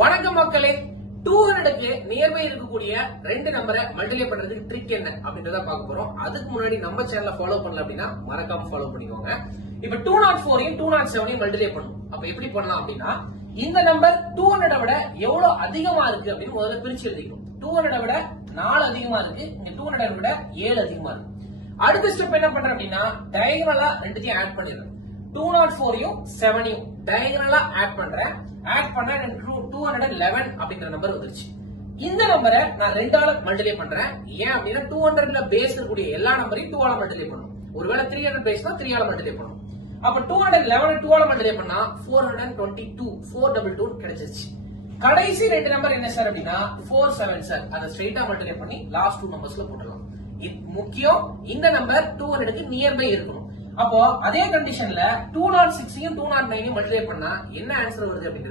வணக்கம் மக்களே, 200க்கு நியர்பை இருக்கக்கூடிய ரெண்டு நம்பரை மல்டிப்ளை பண்றதுக்கு ட்ரிக் என்ன அப்படின்றத பார்க்க போறோம். அதுக்கு முன்னாடி நம்ம சேனலை ஃபாலோ பண்ணல அப்படின்னா மறக்காம ஃபாலோ பண்ணிக்கோங்க. இப்ப 204 207 மல்டிப்ளை பண்ணும். அப்ப எப்படி பண்ணலாம் அப்படின்னா, இந்த நம்பர் 200 விட எவ்வளவு அதிகமா இருக்கு அப்படின்னு முதல்ல பிரிச்சு எழுதிக்கணும். 200 விட 4 அதிகமா இருக்கு, இங்க 200 விட 7 அதிகமா இருக்கு. அடுத்த ஸ்டெப் என்ன பண்றேன் அப்படின்னா, டயகனலா ரெண்டுத்தையும் ஆட் பண்ணிடுறேன். 204 7 டயகனலா ஆட் பண்றேன். ஆட் பண்ண 211 அப்படிங்கிற நம்பர் வந்துருச்சு. இந்த நம்பரை நான் 2 ஆல மல்டிப்ளை பண்றேன். ஏன் அப்படின்னா 200ல பேஸ் இருக்கக்கூடிய எல்லா நம்பரையும் 2 ஆல மல்டிப்ளை பண்ணணும். ஒருவேளை 300 பேஸ்னா 3 ஆல மல்டிப்ளை பண்ணணும். அப்ப 211 2 ஆல மல்டிப்ளை பண்ணா 422 422 கிடைச்சிருச்சு. கடைசி ரெண்டு நம்பர் என்ன சார் அப்படின்னா 47 சார். அதை ஸ்ட்ரைட்டா மல்டிப்ளை பண்ணி லாஸ்ட் 2 நம்பர்ஸ்ல போட்டுடலாம். இது முக்கியம், இந்த நம்பர் 200க்கு நியர்பை இருக்கணும். அப்போ அதே கண்டிஷன்ல 206 209 மல்டிப்ளை பண்ணா என்ன ஆன்சர் வருது அப்படின்றது